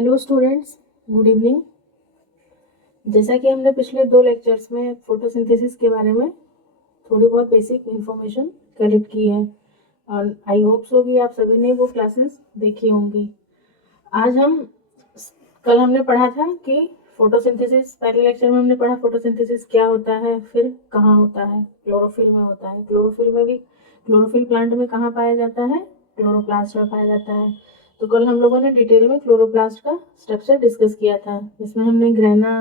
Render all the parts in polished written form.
Hello students, good evening. जैसा कि हमने पिछले 2 लेक्चर्स में फोटोसिंथेसिस के बारे में थोड़ी बहुत बेसिक इन्फॉर्मेशन कलेक्ट की है और आई होप सो कि आप सभी ने वो क्लासेस देखी होंगी। आज हम कल हमने पढ़ा था कि फोटोसिंथेसिस, पहले लेक्चर में हमने पढ़ा फोटोसिंथेसिस क्या होता है, फिर कहाँ होता है। क्लोरोफिल में होता है। क्लोरोफिल में भी, क्लोरोफिल प्लांट में कहाँ पाया जाता है? क्लोरोप्लास्ट में पाया जाता है। तो कल हम लोगों ने डिटेल में क्लोरोप्लास्ट का स्ट्रक्चर डिस्कस किया था, जिसमें हमने grana,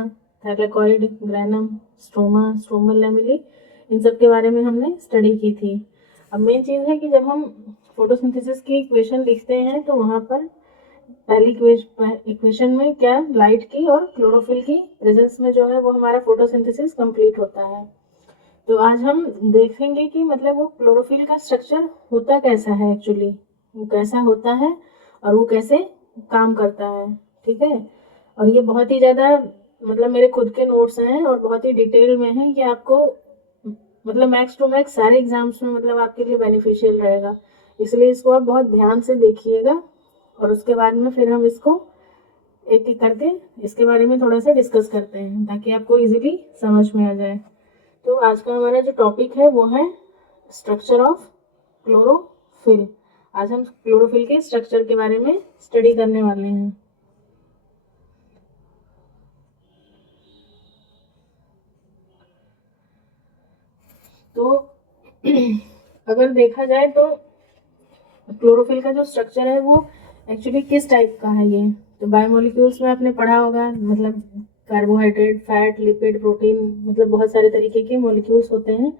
thylakoid, granum, stroma, stromal lamellae, इन सब के बारे में हमने स्टडी की थी। अब मेन चीज़ है कि जब हम फोटोसिंथेसिस की इक्वेशन लिखते हैं तो वहाँ पर पहली इक्वेशन में क्या, लाइट की और क्लोरोफिल की प्रेजेंस में जो है वो हमारा फोटोसिंथेसिस कंप्लीट होता है। तो आज हम देखेंगे कि मतलब वो क्लोरोफिल का स्ट्रक्चर होता कैसा है, एक्चुअली वो कैसा होता है और वो कैसे काम करता है। ठीक है। और ये बहुत ही ज़्यादा मतलब मेरे खुद के नोट्स हैं और बहुत ही डिटेल में है कि आपको मतलब मैक्स टू मैक्स सारे एग्जाम्स में मतलब आपके लिए बेनिफिशियल रहेगा, इसलिए इसको आप बहुत ध्यान से देखिएगा। और उसके बाद में फिर हम इसको एक एक करके इसके बारे में थोड़ा सा डिस्कस करते हैं ताकि आपको इजीली समझ में आ जाए। तो आज का हमारा जो टॉपिक है वो है स्ट्रक्चर ऑफ क्लोरोफिल। आज हम क्लोरोफिल के स्ट्रक्चर के बारे में स्टडी करने वाले हैं। तो अगर देखा जाए तो क्लोरोफिल का जो स्ट्रक्चर है वो एक्चुअली किस टाइप का है, ये तो बायोमोलिक्यूल्स में आपने पढ़ा होगा। मतलब कार्बोहाइड्रेट, फैट, लिपिड, प्रोटीन, मतलब बहुत सारे तरीके के मॉलिक्यूल्स होते हैं।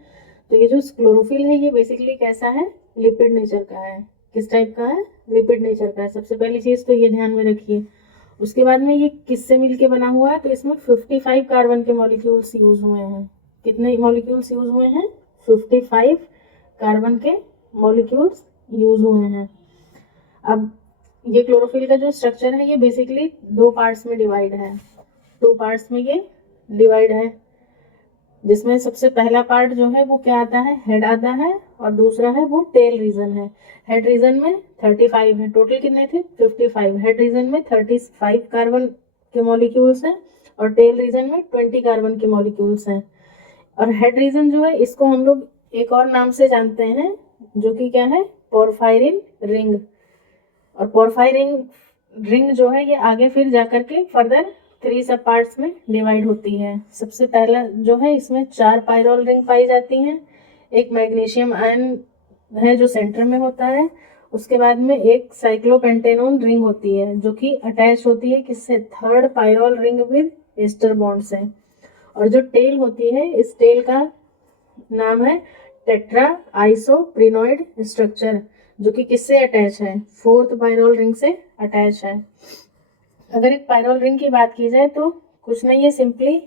तो ये जो क्लोरोफिल है ये बेसिकली कैसा है? लिपिड नेचर का है। किस टाइप का है? लिपिड नेचर का है। सबसे पहली चीज़ तो ये ध्यान में रखिए। उसके बाद में ये किससे मिलके बना हुआ है? तो इसमें 55 कार्बन के मॉलिक्यूल्स यूज हुए हैं। कितने मॉलिक्यूल्स यूज हुए हैं? 55 कार्बन के मॉलिक्यूल्स यूज हुए हैं। अब ये क्लोरोफिल का जो स्ट्रक्चर है ये बेसिकली 2 पार्ट्स में डिवाइड है। 2 पार्ट्स में ये डिवाइड है, जिसमें सबसे पहला पार्ट जो है वो क्या आता है? हेड आता है, और दूसरा है वो टेल रीजन है। हेड रीजन में 35 है। टोटल कितने थे? 55। हेड रीजन में 35 कार्बन के मॉलिक्यूल्स हैं और टेल रीजन में 20 कार्बन के मॉलिक्यूल्स हैं। और हेड रीजन जो है इसको हम लोग एक और नाम से जानते हैं, जो कि क्या है? Porphyrin ring. और पोरफायरिन रिंग जो है ये आगे फिर जाकर के फर्दर 3 सब पार्ट्स में डिवाइड होती है। सबसे पहला जो है इसमें 4 पायरोल रिंग पाई जाती हैं। एक मैग्नीशियम आयन है जो सेंटर में होता है। उसके बाद में एक साइक्लोपेंटेनोन रिंग होती है जो कि अटैच होती है किससे? 3rd pyrrole ring with ester bond से। और जो टेल होती है, इस टेल का नाम है टेट्रा आइसोप्रिनोइड स्ट्रक्चर, जो कि किससे अटैच है? 4th पायरोल रिंग से अटैच है। अगर एक पायरोल रिंग की बात की जाए तो कुछ नहीं है, सिंपली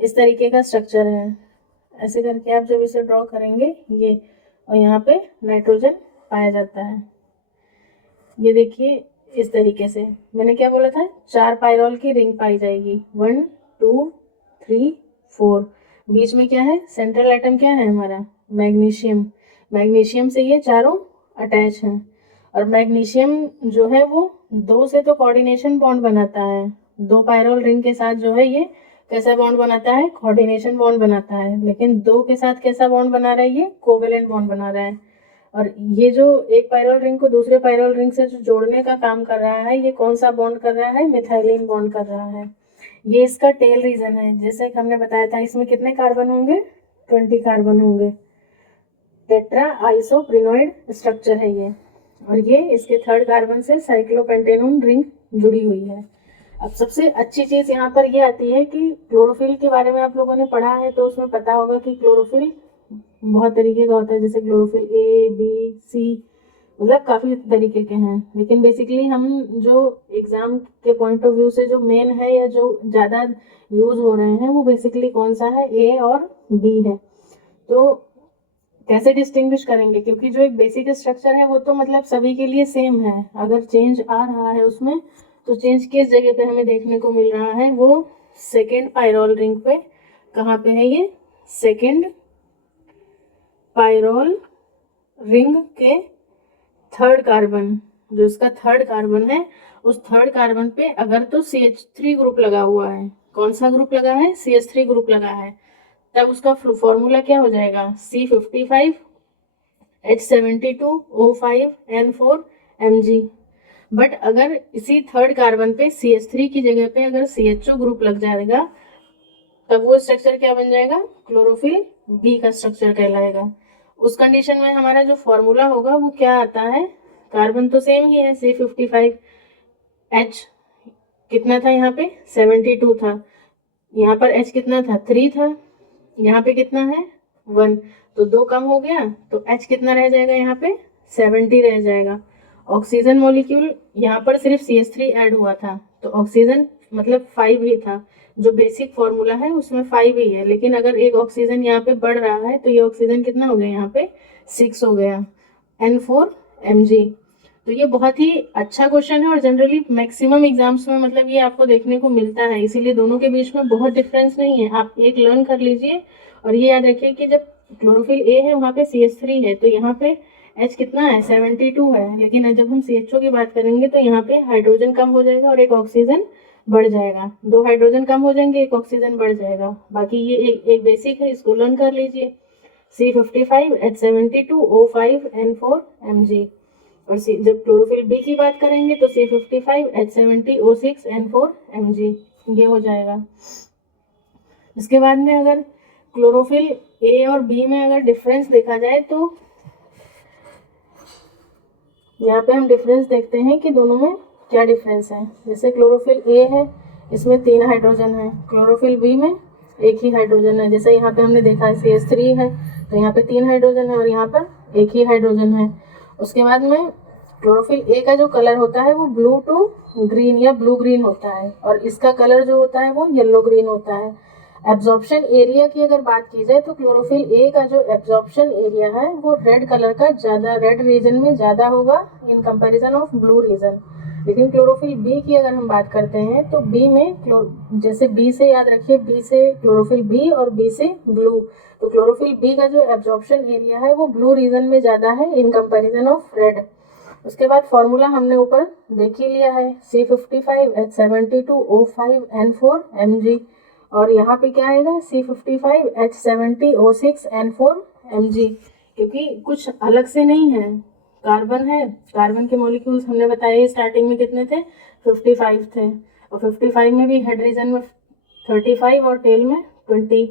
इस तरीके का स्ट्रक्चर है। ऐसे करके आप जब इसे ड्रॉ करेंगे ये, और यहाँ पे नाइट्रोजन पाया जाता है। ये देखिए इस तरीके से, मैंने क्या बोला था? 4 पायरोल की रिंग पाई जाएगी। 1 2 3 4। बीच में क्या है? सेंट्रल एटम क्या है हमारा? मैग्नीशियम। मैग्नीशियम से ये चारों अटैच हैं। और मैग्नीशियम जो है वो 2 से तो कोऑर्डिनेशन बॉन्ड बनाता है। 2 पायरोल रिंग के साथ जो है ये कैसा बॉन्ड बनाता है? कोऑर्डिनेशन बॉन्ड बनाता है। लेकिन 2 के साथ कैसा बॉन्ड बना रहा है? ये कोवेलेंट बॉन्ड बना रहा है। और ये जो एक पायरोल रिंग को दूसरे पायरोल रिंग से जो जोड़ने का काम कर रहा है, ये कौन सा बॉन्ड कर रहा है? मिथाइलिन बॉन्ड कर रहा है। ये इसका टेल रीजन है। जैसे कि हमने बताया था, इसमें कितने कार्बन होंगे? 20 कार्बन होंगे। टेट्रा आइसोप्रिनोइड स्ट्रक्चर है ये। और ये इसके 3rd कार्बन से साइक्लोपेंटेनोन रिंग जुड़ी हुई है। अब सबसे अच्छी चीज़ यहाँ पर ये आती है कि क्लोरोफिल के बारे में आप लोगों ने पढ़ा है तो उसमें पता होगा कि क्लोरोफिल बहुत तरीके का होता है। जैसे क्लोरोफिल ए, बी, सी, मतलब काफ़ी तरीके के हैं। लेकिन बेसिकली हम जो एग्ज़ाम के पॉइंट ऑफ व्यू से जो मेन है या जो ज़्यादा यूज़ हो रहे हैं वो बेसिकली कौन सा है? ए और बी है। तो कैसे डिस्टिंग्विश करेंगे? क्योंकि जो एक बेसिक स्ट्रक्चर है वो तो मतलब सभी के लिए सेम है। अगर चेंज आ रहा है उसमें, तो चेंज किस जगह पे हमें देखने को मिल रहा है? वो 2nd पायरोल रिंग पे। कहाँ पे है ये? 2nd पायरोल रिंग के 3rd कार्बन, जो इसका थर्ड कार्बन है उस थर्ड कार्बन पे अगर तो CH3 ग्रुप लगा हुआ है, कौन सा ग्रुप लगा है, CH3 ग्रुप लगा है, तब उसका फॉर्मूला क्या हो जाएगा, C55H72O5N4Mg। बट अगर इसी थर्ड कार्बन पे CH3 की जगह पे अगर CHO ग्रुप लग जाएगा तब वो स्ट्रक्चर क्या बन जाएगा, क्लोरोफिल बी का स्ट्रक्चर कहलाएगा। उस कंडीशन में हमारा जो फॉर्मूला होगा वो क्या आता है, कार्बन तो सेम ही है C55H कितना था यहाँ पे 72 था, यहाँ पर H कितना था 3 था, यहाँ पे कितना है 1, तो 2 कम हो गया तो H कितना रह जाएगा, यहाँ पे 70 रह जाएगा। ऑक्सीजन मॉलिक्यूल यहाँ पर सिर्फ CH3 ऐड हुआ था तो ऑक्सीजन मतलब 5 ही था, जो बेसिक फॉर्मूला है उसमें 5 ही है, लेकिन अगर एक ऑक्सीजन यहाँ पे बढ़ रहा है तो ये ऑक्सीजन कितना हो गया, यहाँ पे 6 हो गया, N4Mg। तो ये बहुत ही अच्छा क्वेश्चन है और जनरली मैक्सिमम एग्जाम्स में मतलब ये आपको देखने को मिलता है, इसीलिए दोनों के बीच में बहुत डिफरेंस नहीं है, आप एक लर्न कर लीजिए। और ये याद रखिए कि जब क्लोरोफिल ए है वहाँ पे CH3 है तो यहाँ पे H कितना है 72 है, लेकिन जब हम CHO की बात करेंगे तो यहाँ पे हाइड्रोजन कम हो जाएगा और एक ऑक्सीजन बढ़ जाएगा, 2 हाइड्रोजन कम हो जाएंगे, एक ऑक्सीजन बढ़ जाएगा। बाकी ये एक बेसिक है, इसको लर्न कर लीजिए, C55H72O5N4Mg। और जब क्लोरोफिल बी की बात करेंगे तो C55H70O6N4Mg ये हो जाएगा। इसके बाद में अगर क्लोरोफिल ए और बी में अगर डिफरेंस देखा जाए तो यहाँ पे हम डिफरेंस देखते हैं कि दोनों में क्या डिफरेंस है। जैसे क्लोरोफिल ए है इसमें 3 हाइड्रोजन है, क्लोरोफिल बी में 1 ही हाइड्रोजन है। जैसे यहाँ पे हमने देखा है CH3 है तो यहाँ पे 3 हाइड्रोजन है और यहाँ पर 1 ही हाइड्रोजन है। उसके बाद में क्लोरोफिल ए का जो कलर होता है वो ब्लू टू ग्रीन या ब्लू ग्रीन होता है और इसका कलर जो होता है वो येलो ग्रीन होता है। एब्जॉर्प्शन एरिया की अगर बात की जाए तो क्लोरोफिल ए का जो एब्जॉर्प्शन एरिया है वो रेड कलर का ज़्यादा, रेड रीजन में ज़्यादा होगा in comparison of blue region. लेकिन क्लोरोफिल बी की अगर हम बात करते हैं तो बी में जैसे बी से याद रखिए, बी से क्लोरोफिल बी और बी से ब्लू, तो क्लोरोफिल बी का जो एब्जॉर्प्शन एरिया है वो ब्लू रीजन में ज़्यादा है इन कंपैरिजन ऑफ रेड। उसके बाद फॉर्मूला हमने ऊपर देख ही लिया है, C55H72O5N4Mg और यहाँ पे क्या आएगा C55H70O6N4Mg, क्योंकि कुछ अलग से नहीं है, कार्बन है, कार्बन के मॉलिक्यूल्स हमने बताए स्टार्टिंग में कितने थे 55 थे और 55 में भी हेड रीजन में 35 और टेल में 20,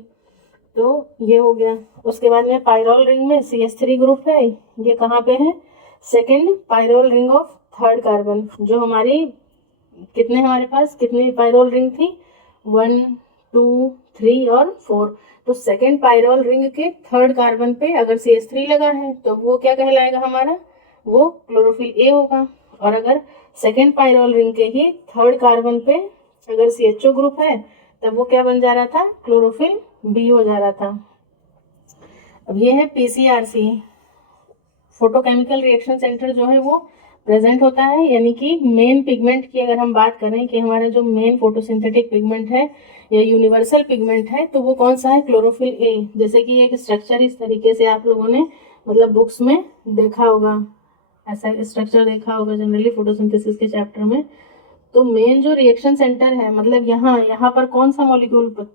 तो ये हो गया। उसके बाद में पायरोल रिंग में CH3 ग्रुप है, ये कहाँ पे है, second pyrrole ring of third carbon, जो हमारी कितने हमारे पास कितनी पायरोल रिंग थी 1 2 3 और 4, तो सेकेंड पायरोल रिंग के थर्ड कार्बन पे अगर CH3 लगा है तो वो क्या कहलाएगा हमारा, वो क्लोरोफिल ए होगा। और अगर सेकेंड पायरोल रिंग के ही थर्ड कार्बन पे अगर CHO ग्रुप है तब वो क्या बन जा रहा था, क्लोरोफिल बी हो जा रहा था। अब ये है PCRC, फोटोकेमिकल रिएक्शन सेंटर जो है वो प्रेजेंट होता है, यानी कि मेन पिगमेंट की अगर हम बात करें कि हमारा जो मेन फोटोसिंथेटिक पिगमेंट है या यूनिवर्सल पिगमेंट है तो वो कौन सा है, क्लोरोफिल ए। जैसे कि एक स्ट्रक्चर इस तरीके से आप लोगों ने मतलब बुक्स में देखा होगा, ऐसा स्ट्रक्चर देखा होगा जनरली फोटोसिंथेसिस के चैप्टर में। तो मेन जो रिएक्शन सेंटर है मतलब यहाँ पर कौन सा मॉलिक्यूल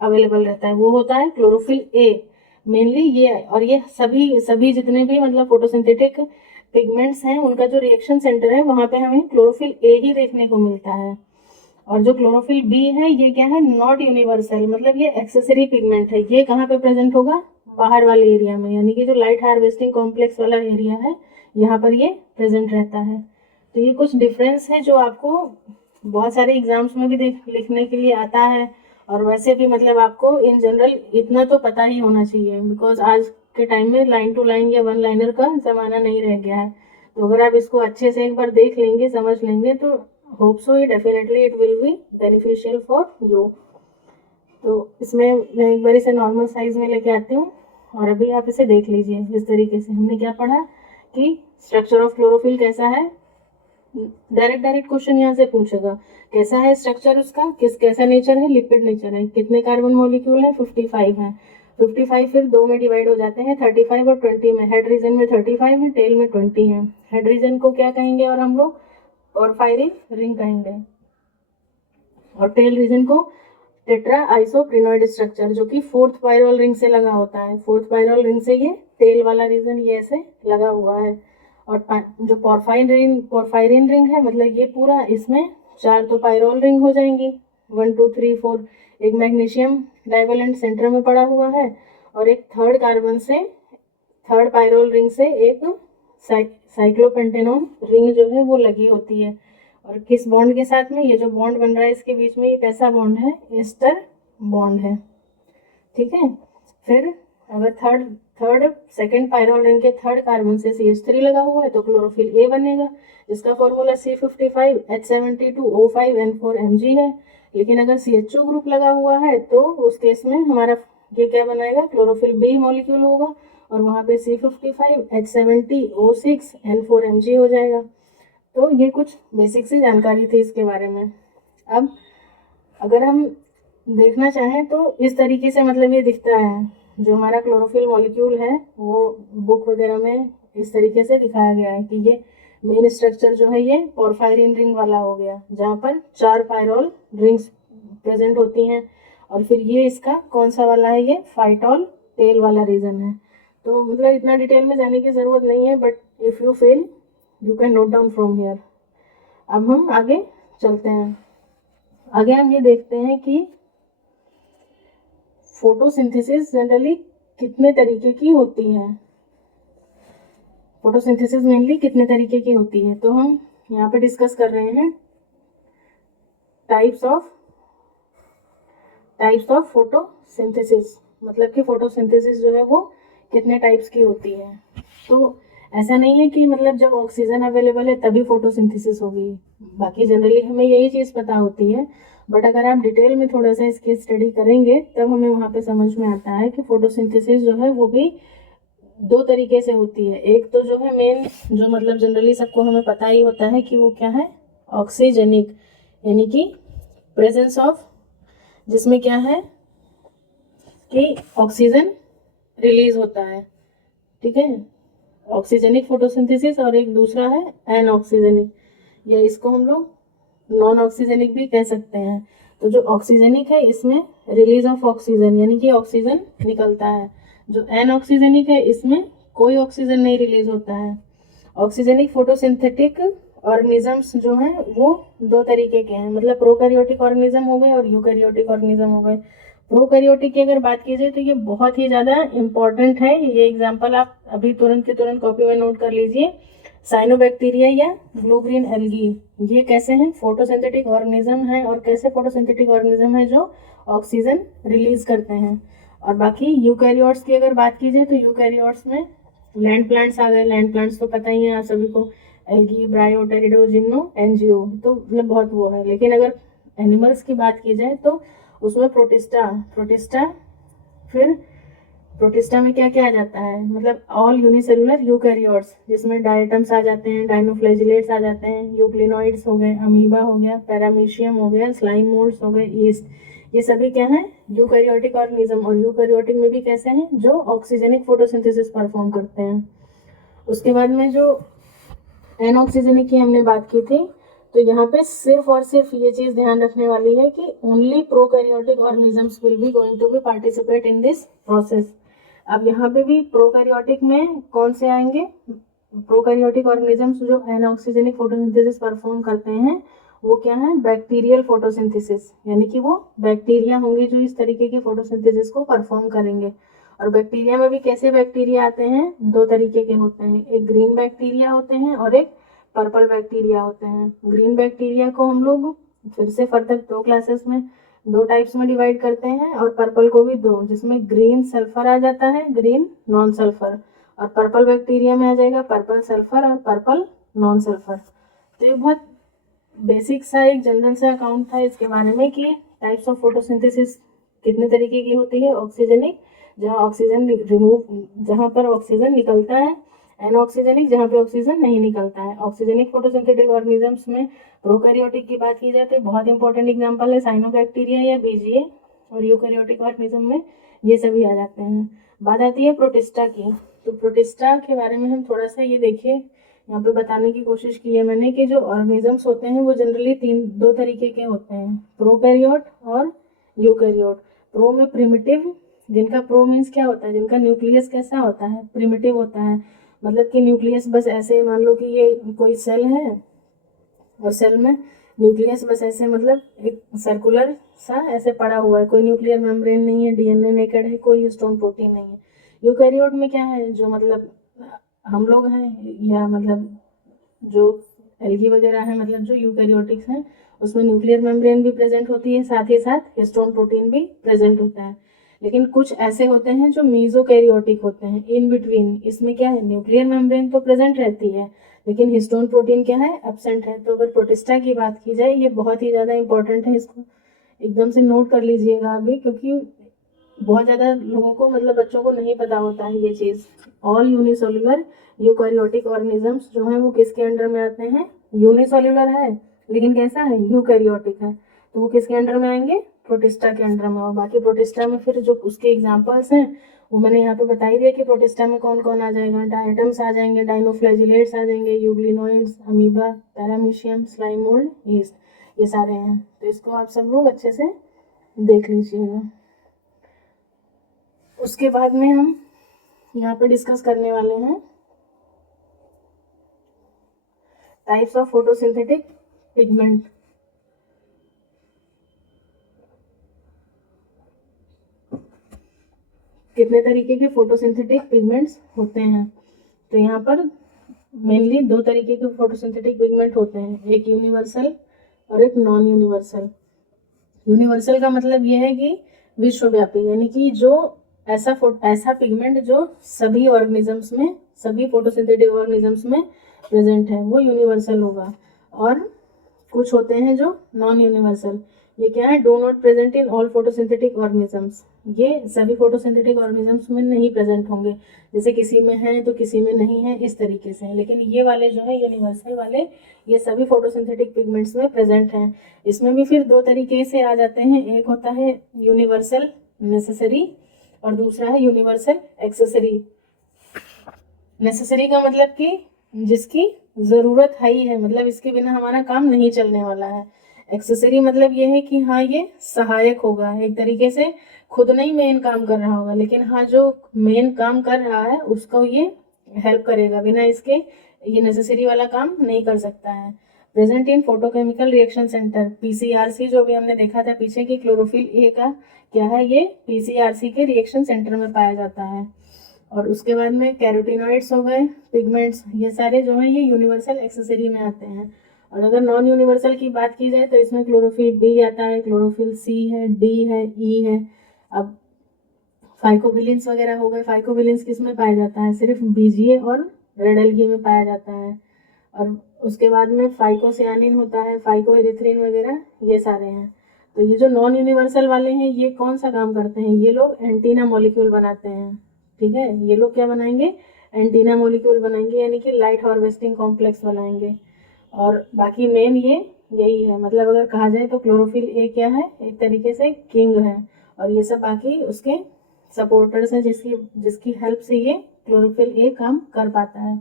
अवेलेबल रहता है, वो होता है क्लोरोफिल ए मेनली ये। और ये सभी जितने भी मतलब फोटोसिंथेटिक पिगमेंट्स हैं उनका जो रिएक्शन सेंटर है वहाँ पे हमें क्लोरोफिल ए ही देखने को मिलता है। और जो क्लोरोफिल बी है ये क्या है, नॉट यूनिवर्सल, मतलब ये एक्सेसरी पिगमेंट है, ये कहाँ पे प्रेजेंट होगा, बाहर वाले एरिया में, यानी कि जो लाइट हार्वेस्टिंग कॉम्प्लेक्स वाला एरिया है यहाँ पर ये प्रेजेंट रहता है। तो ये कुछ डिफरेंस है जो आपको बहुत सारे एग्जाम्स में भी लिखने के लिए आता है और वैसे भी मतलब आपको इन जनरल इतना तो पता ही होना चाहिए, बिकॉज आज के टाइम में लाइन टू लाइन या वन लाइनर का ज़माना नहीं रह गया है। तो अगर आप इसको अच्छे से एक बार देख लेंगे, समझ लेंगे, तो hope so definitely it will be beneficial for you. तो इसमें मैं एक बार इसे नॉर्मल साइज में लेके आती हूँ और अभी आप इसे देख लीजिए। इस तरीके से हमने क्या पढ़ा कि स्ट्रक्चर ऑफ क्लोरोफिल कैसा है, डायरेक्ट क्वेश्चन यहाँ से पूछेगा कैसा है स्ट्रक्चर उसका, कैसा नेचर है, लिपिड नेचर है, कितने कार्बन मॉलिक्यूल है 55 है, 55 फिर 2 में डिवाइड हो जाते हैं, 35 और 20 में। हेड रीजन में 35 है, टेल में 20 है। हेड रीजन को क्या कहेंगे और हम लोग पोरफायरिन रिंग कहेंगे, और टेल रीजन को टेट्रा आइसोप्रिनॉइड स्ट्रक्चर, जो कि 4th पायरोल रिंग से लगा होता है। 4th पायरोल रिंग से ये टेल वाला रीजन ये ऐसे लगा हुआ है। और जो पोरफायरिन रिंग है, मतलब ये पूरा, इसमें 4 तो पायरोल रिंग हो जाएंगी, 1 2 3 4। एक मैग्नीशियम डाइवेलेंट सेंटर में पड़ा हुआ है, और एक थर्ड कार्बन से, थर्ड पायरोल रिंग से एक साइक्लोपेंटेनॉन रिंग जो है वो लगी होती है। और किस बॉन्ड के साथ में, ये जो बॉन्ड बन रहा है इसके बीच में, ये कैसा बॉन्ड है, एस्टर बॉन्ड है, ठीक है। फिर अगर सेकंड पायरोल रिंग के थर्ड कार्बन से CH3 लगा हुआ है तो क्लोरोफिल A बनेगा, जिसका formula C55 H72 O5 N4 Mg है। लेकिन अगर CHO ग्रुप लगा हुआ है तो उस केस में हमारा ये क्या बनाएगा, क्लोरोफिल B मॉलिक्यूल होगा, और वहाँ पे C55 H70 O6 N4 Mg हो जाएगा। तो ये कुछ बेसिक सी जानकारी थी इसके बारे में। अब अगर हम देखना चाहें तो इस तरीके से मतलब ये दिखता है, जो हमारा क्लोरोफिल मॉलिक्यूल है वो बुक वगैरह में इस तरीके से दिखाया गया है कि ये मेन स्ट्रक्चर जो है ये पोरफायरिन रिंग वाला हो गया, जहाँ पर 4 पायरोल रिंग्स प्रेजेंट होती हैं। और फिर ये इसका कौन सा वाला है, ये फाइटोल टेल वाला रीजन है। तो मतलब इतना डिटेल में जाने की ज़रूरत नहीं है, but if you fail you can note down from here. अब हम आगे चलते हैं। आगे हम ये देखते हैं कि फोटोसिंथेसिस जनरली कितने तरीके की होती है। फोटोसिंथेसिस मेनली कितने तरीके की होती है, तो हम यहाँ पे डिस्कस कर रहे हैं टाइप्स ऑफ फोटोसिंथेसिस, मतलब कि फोटोसिंथेसिस जो है वो कितने टाइप्स की होती है। तो ऐसा नहीं है कि मतलब जब ऑक्सीजन अवेलेबल है तभी फोटोसिंथेसिस होगी, बाकी जनरली हमें यही चीज़ पता होती है, बट अगर आप डिटेल में थोड़ा सा इसकी स्टडी करेंगे तब हमें वहाँ पे समझ में आता है कि फोटोसिंथेसिस जो है वो भी 2 तरीके से होती है। एक तो जो है मेन, जो मतलब जनरली सबको हमें पता ही होता है कि वो क्या है, ऑक्सीजेनिक, यानी कि प्रेजेंस ऑफ, जिसमें क्या है कि ऑक्सीजन रिलीज होता है, ठीक है, ऑक्सीजेनिक फोटोसिंथेसिस। और एक दूसरा है एनऑक्सीजेनिक, या इसको हम लोग नॉन ऑक्सीजेनिक भी कह सकते हैं। तो जो ऑक्सीजेनिक है इसमें रिलीज ऑफ ऑक्सीजन, यानी कि ऑक्सीजन निकलता है। जो एनऑक्सीजेनिक है इसमें कोई ऑक्सीजन नहीं रिलीज होता है। ऑक्सीजेनिक फोटोसिंथेटिक ऑर्गेनिजम्स जो हैं वो 2 तरीके के हैं, मतलब प्रोकैरियोटिक ऑर्गेनिज्म हो गए और यूकैरियोटिक ऑर्गेनिज्म हो गए। प्रोकैरियोटिक की अगर बात की जाए तो ये बहुत ही ज़्यादा इंपॉर्टेंट है। ये एग्जाम्पल आप अभी तुरंत के तुरंत कॉपी में नोट कर लीजिए। साइनोबैक्टीरिया या ब्लू ग्रीन एल्गी, ये कैसे हैं, फोटोसिंथेटिक ऑर्गेनिज्म है, और कैसे फोटोसिंथेटिक ऑर्गेनिज्म है जो ऑक्सीजन रिलीज करते हैं। और बाकी यूकैरियोट्स की अगर बात की जाए तो यूकैरियोट्स में लैंड प्लांट्स आ गए। लैंड प्लांट्स तो पता ही है आप सभी को, एल्गी, ब्रायो, टेरिडो, जिम्नो, एनजीओ, तो मतलब बहुत वो है। लेकिन अगर एनिमल्स की बात की जाए तो उसमें प्रोटिस्टा, फिर प्रोटिस्टा में क्या क्या आ जाता है, मतलब ऑल यूनिसेलुलर यूकैरियोट्स, जिसमें डायटम्स आ जाते हैं, डायनोफ्लैजिलेट्स आ जाते हैं, यूक्लिनोइड्स हो गए, अमीबा हो गया, पैरामीशियम हो गया, स्लाइम मोल्ड्स हो गए, ईस्ट, ये सभी क्या हैं, यूकैरियोटिक ऑर्गेनिज्म। और यूकैरियोटिक में भी कैसे हैं, जो ऑक्सीजनिक फोटोसिंथेसिस परफॉर्म करते हैं। उसके बाद में जो एनऑक्सीजनिक की हमने बात की थी, तो यहाँ पे सिर्फ और सिर्फ ये चीज़ ध्यान रखने वाली है कि only prokaryotic organisms will be going to be participate in this process. अब यहाँ पे भी प्रोकैरियोटिक में कौन से आएंगे, प्रोकैरियोटिक ऑर्गेनिजम्स जो एनऑक्सीजनिक फोटोसिंथेसिस परफॉर्म करते हैं वो क्या है, बैक्टीरियल फोटोसिंथेसिस, यानी कि वो बैक्टीरिया होंगे जो इस तरीके की फोटोसिंथेसिस को परफॉर्म करेंगे। और बैक्टीरिया में भी कैसे बैक्टीरिया आते हैं, 2 तरीके के होते हैं, एक ग्रीन बैक्टीरिया होते हैं और एक पर्पल बैक्टीरिया होते हैं। ग्रीन बैक्टीरिया को हम लोग फिर से फर्दर 2 क्लासेस में 2 टाइप्स में डिवाइड करते हैं, और पर्पल को भी 2, जिसमें ग्रीन सल्फर आ जाता है, ग्रीन नॉन सल्फर, और पर्पल बैक्टीरिया में आ जाएगा पर्पल सल्फर और पर्पल नॉन सल्फर। तो ये बहुत बेसिक सा एक जनरल सा अकाउंट था इसके बारे में कि टाइप्स ऑफ फोटोसिंथेसिस कितने तरीके की होती है। ऑक्सीजनिक, जहाँ पर ऑक्सीजन निकलता है, एनऑक्सीजनिक, जहाँ पे ऑक्सीजन नहीं निकलता है। ऑक्सीजनिक फोटोसिंथेटिक ऑर्गेनिजम्स में प्रोकैरियोटिक की बात की जाए तो बहुत इंपॉर्टेंट एग्जांपल है साइनोबैक्टीरिया या बीजीए, और यूकैरियोटिक ऑर्गेनिज्म में ये सभी आ जाते हैं। बात आती है प्रोटिस्टा की। तो प्रोटिस्टा के बारे में हम थोड़ा सा ये देखिए, यहाँ पे बताने की कोशिश की है मैंने कि जो ऑर्गेनिजम्स होते हैं वो जनरली दो तरीके के होते हैं, प्रोकैरियोट और यूकैरियोट। प्रो में प्रिमिटिव, जिनका प्रो मीन्स क्या होता है, जिनका न्यूक्लियस कैसा होता है, प्रिमिटिव होता है। मतलब कि न्यूक्लियस बस ऐसे, मान लो कि ये कोई सेल है और सेल में न्यूक्लियस बस ऐसे, मतलब एक सर्कुलर सा ऐसे पड़ा हुआ है, कोई न्यूक्लियर मेम्ब्रेन नहीं है, डीएनए नेकेड है, कोई हिस्टोन प्रोटीन नहीं है। यूकैरियोट में क्या है, जो मतलब हम लोग हैं, या मतलब जो एल्गी वगैरह है, मतलब जो यूकैरियोटिक्स हैं, उसमें न्यूक्लियर मेम्ब्रेन भी प्रेजेंट होती है, साथ ही साथ हिस्टोन प्रोटीन भी प्रेजेंट होता है। लेकिन कुछ ऐसे होते हैं जो मीजोकैरियोटिक होते हैं, इन बिटवीन। इसमें क्या है, न्यूक्लियर मेम्ब्रेन तो प्रेजेंट रहती है लेकिन हिस्टोन प्रोटीन क्या है, एब्सेंट है। तो अगर प्रोटिस्टा की बात की जाए, ये बहुत ही ज़्यादा इंपॉर्टेंट है, इसको एकदम से नोट कर लीजिएगा अभी, क्योंकि बहुत ज़्यादा लोगों को, मतलब बच्चों को नहीं पता होता है ये चीज़। ऑल यूनिसेलुलर यूकैरियोटिक ऑर्गेनिजम्स जो हैं वो किसके अंडर में आते हैं, यूनिसेलुलर है लेकिन कैसा है, यूकैरियोटिक है, तो वो किसके अंडर में आएंगे, प्रोटिस्टा के अंडर में। और बाकी प्रोटिस्टा में फिर जो उसके एग्जाम्पल्स हैं वो मैंने यहाँ पे बता ही दिया कि प्रोटिस्टा में कौन कौन आ जाएगा। डायटम्स आ जाएंगे, डाइनोफ्लैजिलेट्स आ जाएंगे, euglenoids, amoeba, paramecium, slime mould, yeast, ये सारे हैं। तो इसको आप सब लोग अच्छे से देख लीजिएगा। उसके बाद में हम यहाँ पे डिस्कस करने वाले हैं टाइप्स ऑफ फोटोसिंथेटिक पिगमेंट। कितने तरीके के फोटोसिंथेटिक पिगमेंट्स होते हैं, तो यहाँ पर मेनली दो तरीके के फोटोसिंथेटिक पिगमेंट होते हैं, एक यूनिवर्सल और एक नॉन यूनिवर्सल। यूनिवर्सल का मतलब यह है कि विश्वव्यापी, यानी कि जो ऐसा पिगमेंट जो सभी ऑर्गेनिजम्स में, सभी फोटोसिंथेटिक ऑर्गेनिजम्स में प्रेजेंट है, वो यूनिवर्सल होगा। और कुछ होते हैं जो नॉन यूनिवर्सल, ये क्या है, do not present in all photosynthetic organisms, ये सभी फोटोसिंथेटिक ऑर्गेनिजम्स में नहीं प्रेजेंट होंगे, जैसे किसी में है तो किसी में नहीं है, इस तरीके से। लेकिन ये वाले जो है यूनिवर्सल वाले, ये सभी फोटोसिंथेटिक पिगमेंट्स में प्रेजेंट हैं। इसमें भी फिर दो तरीके से आ जाते हैं, एक होता है यूनिवर्सल नेसेसरी और दूसरा है यूनिवर्सल एक्सेसरी। नेसेसरी का मतलब कि जिसकी ज़रूरत है ही है, मतलब इसके बिना हमारा काम नहीं चलने वाला है। एक्सेसरी मतलब ये है कि हाँ ये सहायक होगा, एक तरीके से खुद नहीं मेन काम कर रहा होगा, लेकिन हाँ जो मेन काम कर रहा है उसको ये हेल्प करेगा, बिना इसके ये नेसेसरी वाला काम नहीं कर सकता है। Present in photochemical reaction centre, PCRC, जो भी हमने देखा था पीछे की क्लोरोफिल ए का क्या है, ये पीसीआरसी के रिएक्शन सेंटर में पाया जाता है। और उसके बाद में कैरोटिनॉइड्स हो गए, पिगमेंट्स, ये सारे जो हैं ये यूनिवर्सल एक्सेसरी में आते हैं। और अगर नॉन यूनिवर्सल की बात की जाए तो इसमें क्लोरोफिल बी आता है, क्लोरोफिल सी है, डी है, ई है। अब फाइकोबिलिन्स वगैरह हो गए, फाइकोबिलिन्स किस में पाया जाता है, सिर्फ बीजीए और रेड एल्गी में पाया जाता है। और उसके बाद में फाइकोसियानिन होता है, फाइकोएरिथ्रिन वगैरह, ये सारे हैं। तो ये जो नॉन यूनिवर्सल वाले हैं ये कौन सा काम करते हैं, ये लोग एंटीना मॉलिक्यूल बनाते हैं, ठीक है। ये लोग क्या बनाएंगे, एंटीना मॉलिक्यूल बनाएंगे, यानी कि लाइट हार्वेस्टिंग कॉम्प्लेक्स बनाएंगे। और बाकी मेन ये यही है, मतलब अगर कहा जाए तो क्लोरोफिल ए क्या है, एक तरीके से किंग है, और ये सब बाकी उसके सपोर्टर्स हैं, जिसकी जिसकी हेल्प से ये क्लोरोफिल ए काम कर पाता है।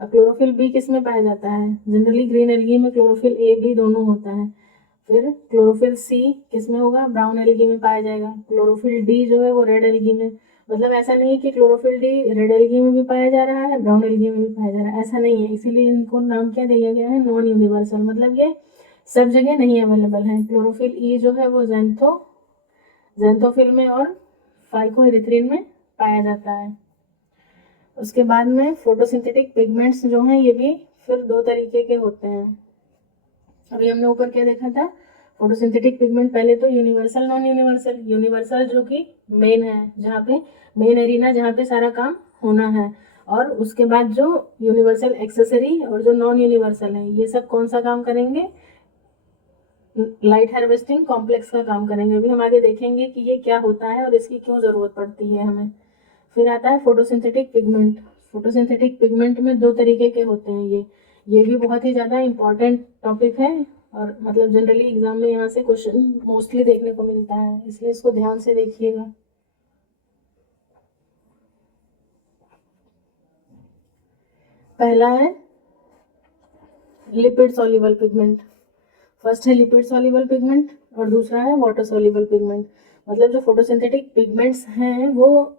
अब क्लोरोफिल बी किस में पाया जाता है, जनरली ग्रीन एल्गी में क्लोरोफिल ए बी दोनों होता है। फिर क्लोरोफिल सी किस में होगा, ब्राउन एल्गी में पाया जाएगा। क्लोरोफिल डी जो है वो रेड एल्गी में, मतलब ऐसा नहीं है कि क्लोरोफिल डी रेड एल्गी में भी पाया जा रहा है, ब्राउन एल्गी में भी पाया जा रहा है, ऐसा नहीं है। इसीलिए इनको नाम क्या दिया गया है, नॉन यूनिवर्सल, मतलब ये सब जगह नहीं अवेलेबल है। क्लोरोफिल ई जो है वो जेंथोफिल में और फाइकोएरिथ्रिन में पाया जाता है। उसके बाद में फोटोसिंथेटिक पिगमेंट्स जो हैं ये भी फिर दो तरीके के होते हैं। अभी हमने ऊपर क्या देखा था, फोटोसिंथेटिक पिगमेंट, पहले तो यूनिवर्सल नॉन यूनिवर्सल। यूनिवर्सल जो कि मेन है, जहाँ पे मेन एरिना, जहाँ पे सारा काम होना है। और उसके बाद जो यूनिवर्सल एक्सेसरी और जो नॉन यूनिवर्सल है, ये सब कौन सा काम करेंगे, लाइट हार्वेस्टिंग कॉम्प्लेक्स का काम करेंगे। अभी हम आगे देखेंगे कि ये क्या होता है और इसकी क्यों ज़रूरत पड़ती है हमें। फिर आता है फोटोसिंथेटिक पिगमेंट। फोटोसिंथेटिक पिगमेंट में दो तरीके के होते हैं, ये भी बहुत ही ज़्यादा इम्पॉर्टेंट टॉपिक है, और मतलब जनरली एग्जाम में यहाँ से क्वेश्चन मोस्टली देखने को मिलता है, इसलिए इसको ध्यान से देखिएगा। पहला है लिपिड सॉल्युबल पिगमेंट, फर्स्ट है लिपिड सॉल्युबल पिगमेंट और दूसरा है वाटर सॉल्युबल पिगमेंट। मतलब जो फोटोसिंथेटिक पिगमेंट्स हैं वो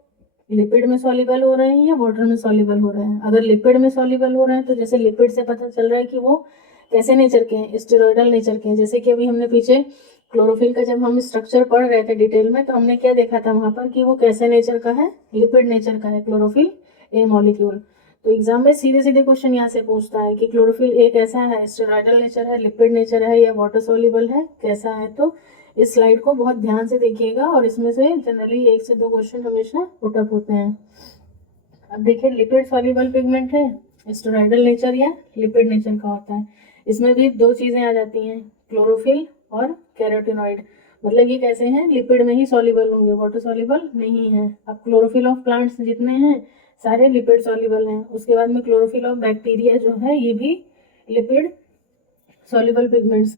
लिपिड में सॉल्युबल हो रहे हैं या वाटर में सॉल्युबल हो रहे हैं। अगर लिपिड में सॉल्युबल हो रहे हैं तो जैसे लिपिड से पता चल रहा है कि वो कैसे नेचर के हैं, स्टेरॉयडल नेचर के हैं। जैसे कि अभी हमने पीछे क्लोरोफिल का जब हम स्ट्रक्चर पढ़ रहे थे डिटेल में तो हमने क्या देखा था वहां पर कि वो कैसे नेचर का है, लिपिड नेचर का है क्लोरोफिल ए मॉलिक्यूल। तो एग्जाम में सीधे सीधे क्वेश्चन यहाँ से पूछता है कि क्लोरोफिल ए कैसा है, स्टेरॉयडल नेचर है, लिपिड नेचर है या वाटर सॉल्युबल है, कैसा है। तो इस स्लाइड को बहुत ध्यान से देखिएगा और इसमें से जनरली 1 से 2 क्वेश्चन हमेशा पुटअप होते हैं। अब देखिए लिपिड सॉल्युबल पिगमेंट है, स्टेरॉयडल नेचर या लिपिड नेचर का होता है। इसमें भी 2 चीजें आ जाती हैं, क्लोरोफिल और कैरोटिनॉइड। मतलब ये कैसे हैं, लिपिड में ही सॉल्युबल होंगे, वाटर सॉल्युबल नहीं है। अब क्लोरोफिल ऑफ प्लांट्स जितने हैं सारे लिपिड सॉल्युबल हैं। उसके बाद में क्लोरोफिल ऑफ बैक्टीरिया जो है ये भी lipid soluble pigments.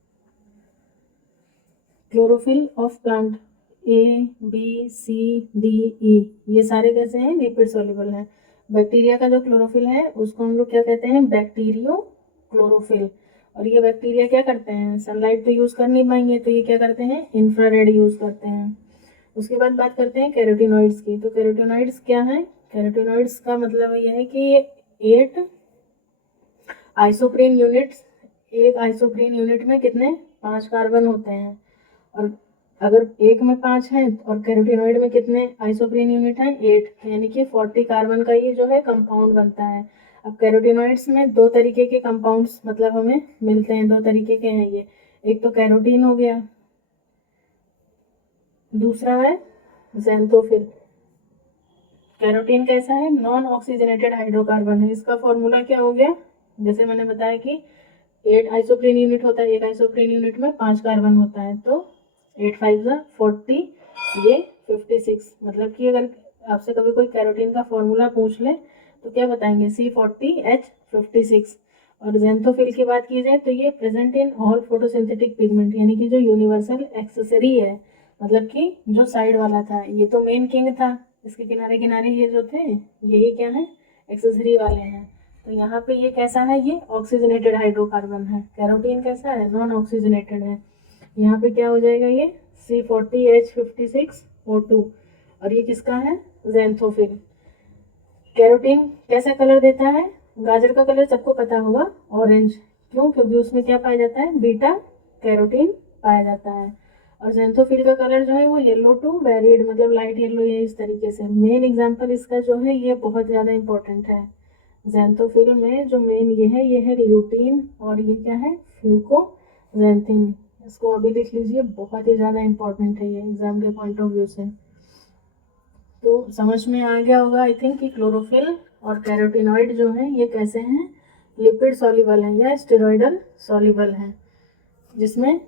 Chlorophyll of plant A B C D E ये सारे कैसे हैं, लिपिड सॉल्युबल हैं। बैक्टीरिया का जो क्लोरोफिल है उसको हम लोग क्या कहते हैं, बैक्टीरियो क्लोरोफिल। और ये बैक्टीरिया क्या करते हैं, सनलाइट तो यूज कर नहीं पाएंगे तो ये क्या करते हैं, इंफ्रारेड यूज करते हैं। उसके बाद बात करते हैं कैरोटिनॉइड्स की। तो कैरोटिनॉइड्स क्या है, कैरोटिनॉइड्स का मतलब यह है कि ये 8 आइसोप्रीन यूनिट्स, एक आइसोप्रीन यूनिट में कितने 5 कार्बन होते हैं। और अगर एक में 5 है और कैरोटिनॉइड में कितने आइसोप्रीन यूनिट हैं 8, यानी कि 40 कार्बन का ये जो है कंपाउंड बनता है। अब कैरोटिनॉइड्स में 2 तरीके के कंपाउंड्स मतलब हमें मिलते हैं, 2 तरीके के हैं ये। एक तो कैरोटीन हो गया, दूसरा है ज़ैंथोफिल। कैरोटीन कैसा है, नॉन ऑक्सीजनेटेड हाइड्रोकार्बन है। इसका फॉर्मूला क्या हो गया, जैसे मैंने बताया कि 8 आइसोप्रीन यूनिट होता है, एक आइसोप्रीन यूनिट में 5 कार्बन होता है। तो 8 5 40 ये 56। मतलब कि अगर आपसे कभी कोई कैरोटीन का फॉर्मूला पूछ ले तो क्या बताएंगे, C40H56। और ज़ैंथोफिल की बात की जाए तो ये present in all photosynthetic pigment, यानी कि जो यूनिवर्सल एक्सेसरी है। मतलब कि जो साइड वाला था ये तो मेन किंग था, इसके किनारे किनारे ये जो थे यही क्या है, एक्सेसरी वाले हैं। तो यहाँ पे ये कैसा है, ये ऑक्सीजनेटेड हाइड्रोकार्बन है। कैरोटीन कैसा है, नॉन ऑक्सीजनेटेड है। यहाँ पे क्या हो जाएगा, ये C40H56O2। और ये किसका है, ज़ैंथोफिल। कैरोटीन कैसा कलर देता है, गाजर का कलर सबको पता होगा, ऑरेंज। क्यों, क्योंकि उसमें क्या पाया जाता है, बीटा कैरोटीन पाया जाता है। और ज़ैंथोफिल का कलर जो है वो येलो टू वेरिड, मतलब लाइट येलो, ये इस तरीके से। मेन एग्जांपल इसका जो है ये बहुत ज़्यादा इंपॉर्टेंट है। ज़ैंथोफिल में जो मेन ये है ल्यूटीन और ये क्या है, फ्लूकोज़ैंथीन। इसको अभी लिख लीजिए, बहुत ही ज़्यादा इंपॉर्टेंट है ये एग्जाम के पॉइंट ऑफ व्यू से। तो समझ में आ गया होगा आई थिंक कि क्लोरोफिल और कैरोटिनॉइड जो हैं ये कैसे हैं, लिपिड सॉल्युबल हैं या स्टेरॉयडल सॉल्युबल हैं। जिसमें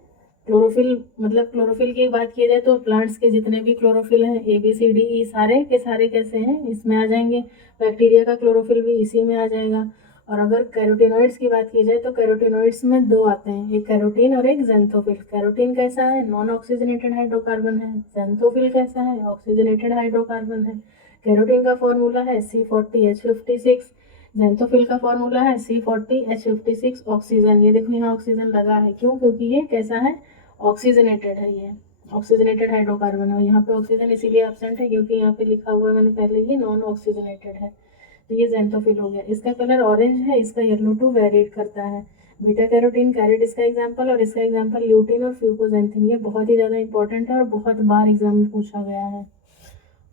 क्लोरोफिल, मतलब क्लोरोफिल की बात की जाए तो प्लांट्स के जितने भी क्लोरोफिल हैं ABCDE सारे के सारे कैसे हैं, इसमें आ जाएंगे। बैक्टीरिया का क्लोरोफिल भी इसी में आ जाएगा। और अगर कैरोटिनॉइड्स की बात की जाए तो कैरोटिनॉइड्स में 2 आते हैं, एक कैरोटीन और एक ज़ैंथोफिल। कैरोटीन कैसा है, नॉन ऑक्सीजनेटेड हाइड्रोकार्बन है। ज़ैंथोफिल कैसा है, ऑक्सीजनेटेड हाइड्रोकार्बन है। कैरोटीन का फॉर्मूला है C40H56, ज़ैंथोफिल का फॉर्मूला है C40H56 ऑक्सीजन। ये देखो यहाँ ऑक्सीजन लगा है, क्यों, क्योंकि ये कैसा है, ऑक्सीजनेटेड है, ये ऑक्सीजनेटेड हाइड्रोकार्बन है। यहाँ पे ऑक्सीजन इसीलिए एब्सेंट है क्योंकि यहाँ पे लिखा हुआ है मैंने पहले, ये नॉन ऑक्सीजनेटेड है। तो ये ज़ैंथोफिल हो गया, इसका कलर ऑरेंज है, इसका येलो टू वेरिड करता है। बीटा कैरोटीन, कैरेट इसका एग्जाम्पल, और इसका एग्जाम्पल ल्यूटीन और फ्लूकोज़ैंथीन। ये बहुत ही ज़्यादा इंपॉर्टेंट है और बहुत बार एग्जाम में पूछा गया है।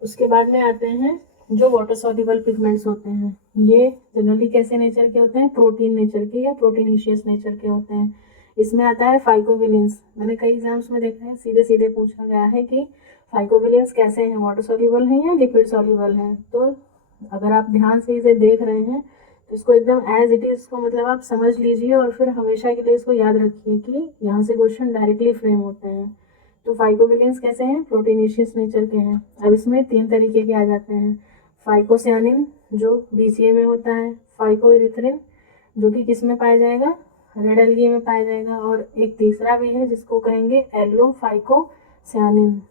उसके बाद में आते हैं जो वाटर सॉल्युबल पिगमेंट्स होते हैं। ये जनरली कैसे नेचर के होते हैं, प्रोटीन नेचर के या प्रोटीनेशियस नेचर के होते हैं। इसमें आता है फाइकोविलेंस। मैंने कई एग्जाम्स में देखा है सीधे सीधे पूछा गया है कि फाइकोविलेंस कैसे हैं, वाटर सॉल्युबल हैं या लिपिड सॉल्युबल हैं। तो अगर आप ध्यान से इसे देख रहे हैं तो इसको एकदम एज इट इज, इसको मतलब आप समझ लीजिए और फिर हमेशा के लिए इसको याद रखिए कि यहाँ से क्वेश्चन डायरेक्टली फ्रेम होते हैं। तो फाइकोविलेंस कैसे हैं, प्रोटीनेशियस नेचर के हैं। अब इसमें 3 तरीके के आ जाते हैं, फाइकोसियानिन जो BCA में होता है, फाइकोइरिथ्रिन जो कि किस में पाया जाएगा, रेड एल्गी में पाया जाएगा, और एक तीसरा भी है जिसको कहेंगे एलो फाइकोसियानिन,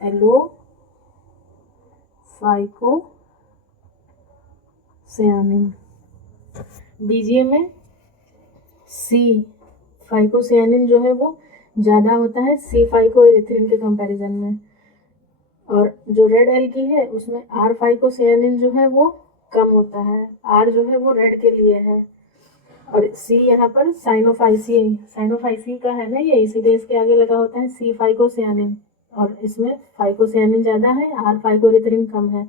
एलो फाइकोसियानिन। BGM में C फाइकोसियानिन जो है वो ज़्यादा होता है C फाइकोइरिथ्रिन के कंपैरिजन में, और जो रेड एल्गी है उसमें R फाइकोसियानिन जो है वो कम होता है, R जो है वो रेड के लिए है, और C यहाँ पर साइनोफाइसी का है ना ये, इसीलिए इसके आगे लगा होता है C फाइकोसियानिन, और इसमें फाइकोसियानिन ज़्यादा है, R फाइकोइरिथ्रिन कम है।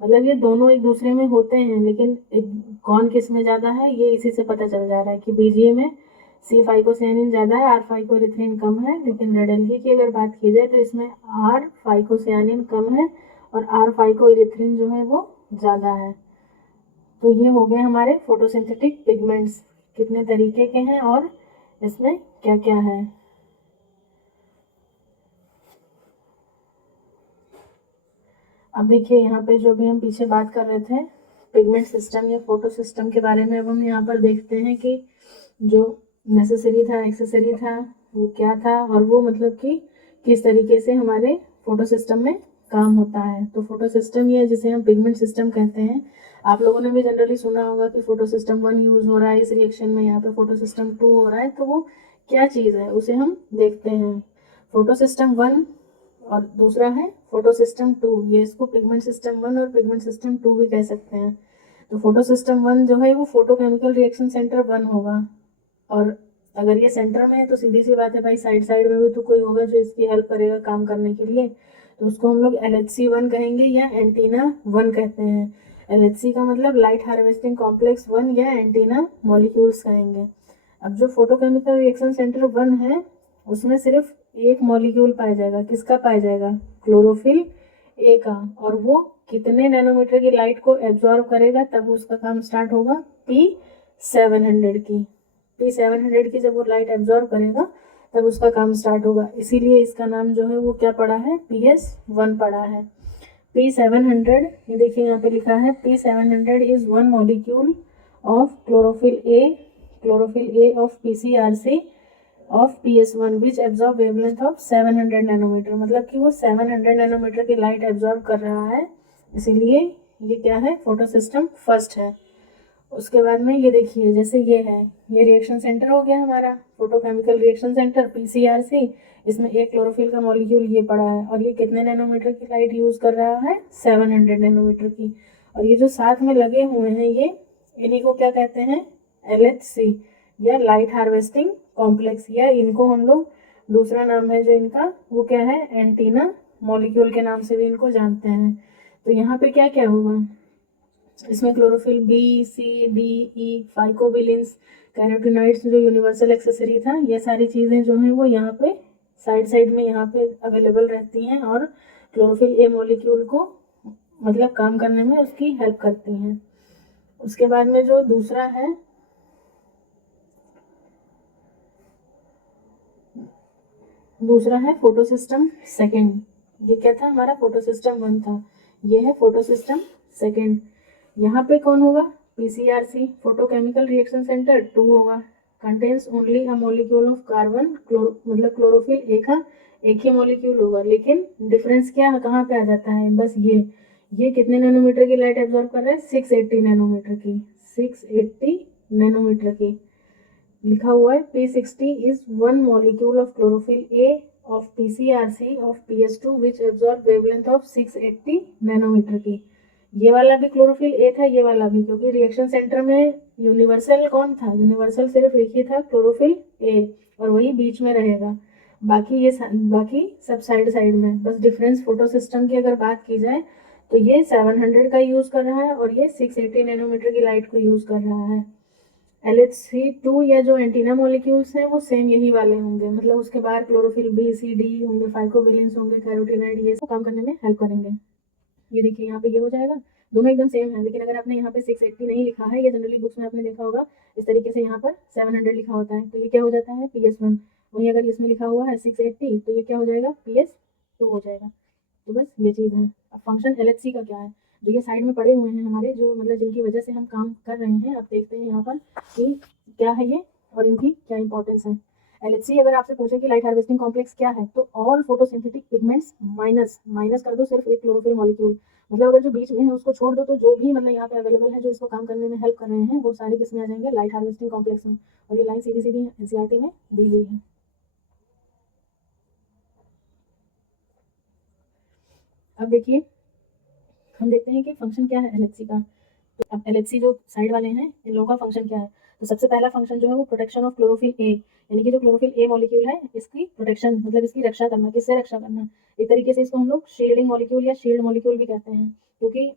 मतलब ये दोनों एक दूसरे में होते हैं, लेकिन कौन किस में ज़्यादा है ये इसी से पता चल जा रहा है कि BGA में C फाइकोसियानिन ज़्यादा है, R फाइकोइरिथ्रिन कम है, लेकिन रेड एल्गी की अगर बात की जाए तो इसमें R फाइकोसियानिन कम है और R फाइकोइरिथ्रिन जो है वो ज़्यादा है। तो ये हो गए हमारे फोटोसिंथेटिक पिगमेंट्स, कितने तरीके के हैं और इसमें क्या क्या है। अब देखिए यहाँ पे जो भी हम पीछे बात कर रहे थे पिगमेंट सिस्टम या फोटो सिस्टम के बारे में, अब हम यहाँ पर देखते हैं कि जो नेसेसरी था एक्सेसरी था वो क्या था, और वो मतलब कि किस तरीके से हमारे फोटो सिस्टम में काम होता है। तो फोटो सिस्टम ये जिसे हम पिगमेंट सिस्टम कहते हैं, आप लोगों ने भी जनरली सुना होगा कि फोटो सिस्टम 1 यूज हो रहा है इस रिएक्शन में, यहाँ पे फोटो सिस्टम 2 हो रहा है, तो वो क्या चीज़ है उसे हम देखते हैं। फोटो सिस्टम 1 और दूसरा है फोटो सिस्टम 2, ये इसको पिगमेंट सिस्टम 1 और पिगमेंट सिस्टम 2 भी कह सकते हैं। तो फोटो सिस्टम 1 जो है वो फोटोकेमिकल रिएक्शन सेंटर 1 होगा, और अगर ये सेंटर में है तो सीधी सी बात है भाई, साइड साइड में भी तो कोई होगा जो इसकी हेल्प करेगा काम करने के लिए, तो उसको हम लोग LHC1 कहेंगे या एंटीना 1 कहते हैं। LHC का मतलब लाइट हार्वेस्टिंग कॉम्प्लेक्स 1 या एंटीना मॉलिक्यूल्स कहेंगे। अब जो फोटोकेमिकल रिएक्शन सेंटर 1 है उसमें सिर्फ एक मॉलिक्यूल पाया जाएगा, किसका पाया जाएगा, क्लोरोफिल ए का, और वो कितने नैनोमीटर की लाइट को एब्जॉर्ब करेगा तब उसका काम स्टार्ट होगा, P700 की। P700 की जब वो लाइट एब्जॉर्ब करेगा तब उसका काम स्टार्ट होगा, इसीलिए इसका नाम जो है वो क्या पड़ा है, PS1 पड़ा है। P700, ये देखिए यहाँ पे लिखा है P700 is 1 molecule of chlorophyll A of PCRC of PS1 which absorb wavelength of 700 nanometre, मतलब कि वो 700 नैनोमीटर की लाइट एब्जॉर्ब कर रहा है, इसीलिए ये क्या है, फोटो सिस्टम फर्स्ट है। उसके बाद में ये देखिए जैसे ये है, ये रिएक्शन सेंटर हो गया हमारा फोटोकेमिकल रिएक्शन सेंटर PCRC, इसमें एक क्लोरोफिल का मॉलिक्यूल ये पड़ा है, और ये कितने नैनोमीटर की लाइट यूज कर रहा है, 700 नैनोमीटर की, और ये जो साथ में लगे हुए हैं ये, इन्हीं को क्या कहते हैं, LHC या लाइट हार्वेस्टिंग कॉम्प्लेक्स, या इनको हम लोग दूसरा नाम है जो इनका वो क्या है, एंटीना मॉलिक्यूल के नाम से भी इनको जानते हैं। तो यहाँ पे क्या क्या होगा, इसमें chlorophyll B, C, D, E, phycobilins, carotenoids जो यूनिवर्सल एक्सेसरी था, ये सारी चीज़ें जो हैं वो यहाँ पे साइड साइड में यहाँ पे अवेलेबल रहती हैं, और क्लोरोफिल ए मॉलिक्यूल को मतलब काम करने में उसकी हेल्प करती हैं। उसके बाद में जो दूसरा है फोटो सिस्टम सेकेंड, ये क्या था, हमारा फोटो सिस्टम 1 था, ये है फोटो सिस्टम सेकेंड। यहाँ पे कौन होगा, PCRC फोटोकेमिकल रिएक्शन सेंटर 2 होगा, contains only a molecule of carbon, मतलब क्लोरोफिल ए का एक ही मॉलिक्यूल होगा, लेकिन डिफरेंस क्या कहाँ पे आ जाता है, बस ये कितने नैनोमीटर की लाइट एब्जॉर्ब कर रहा है, 680 नैनोमीटर की, 680 नैनोमीटर की लिखा हुआ है। P60 is 1 molecule of chlorophyll A of PCRC of PS2 which absorb wavelength of 680 nanometre की। ये वाला भी क्लोरोफिल ए था, ये वाला भी, क्योंकि रिएक्शन सेंटर में यूनिवर्सल कौन था, यूनिवर्सल सिर्फ एक ही था, क्लोरोफिल ए, और वही बीच में रहेगा, बाकी सब साइड साइड में। बस डिफरेंस फोटो सिस्टम की अगर बात की जाए तो ये 700 का यूज़ कर रहा है और ये 680 नैनोमीटर की लाइट को यूज़ कर रहा है। LHC2 या जो एंटीना मॉलिक्यूल्स हैं वो सेम यही वाले होंगे, मतलब उसके बाद क्लोरोफिल B, C, D होंगे, फाइकोबिलिन्स होंगे, कैरोटीनॉइड, ये सब काम करने में हेल्प करेंगे। ये देखिए यहाँ पे ये हो जाएगा, दोनों एकदम सेम है, लेकिन अगर आपने यहाँ पे 680 नहीं लिखा है, या जनरली बुक्स में आपने देखा होगा इस तरीके से यहाँ पर 700 लिखा होता है, तो ये क्या हो जाता है, PS1। वहीं अगर इसमें लिखा हुआ है 680 तो ये क्या हो जाएगा, PS2 हो जाएगा। तो बस ये चीज़ है। अब फंक्शन LHC का क्या है, जो ये साइड में पड़े हुए हैं हमारे, जो मतलब जिनकी वजह से हम काम कर रहे हैं, अब देखते हैं यहाँ पर कि क्या है ये और इनकी क्या इंपॉर्टेंस है। LHC अगर आपसे पूछे कि लाइट हार्वेस्टिंग कॉम्प्लेक्स क्या है, तो all photosynthetic pigments minus minus कर दो सिर्फ एक क्लोरोफिल मॉलिक्यूल, मतलब अगर जो बीच में है उसको छोड़ दो, तो जो भी मतलब यहाँ पे अवेलेबल है जो इसको काम करने में हेल्प कर रहे हैं वो सारे किस में आ जाएंगे, लाइट हार्वेस्टिंग कॉम्प्लेक्स में। और ये लाइन सीधी सीधी एनसीईआरटी में दी हुई है। अब देखिए हम देखते हैं कि फंक्शन क्या है LHC का। तो अब LHC जो साइड वाले हैं इन लोगों का फंक्शन क्या है, तो सबसे पहला फंक्शन जो है वो प्रोटेक्शन ऑफ क्लोरोफिल ए, यानी कि जो क्लोरोफिल ए मॉलिक्यूल है इसकी प्रोटेक्शन, मतलब इसकी रक्षा करना। किससे रक्षा करना, एक तरीके से इसको हम लोग शील्डिंग मॉलिक्यूल या शील्ड मॉलिक्यूल भी कहते हैं, क्योंकि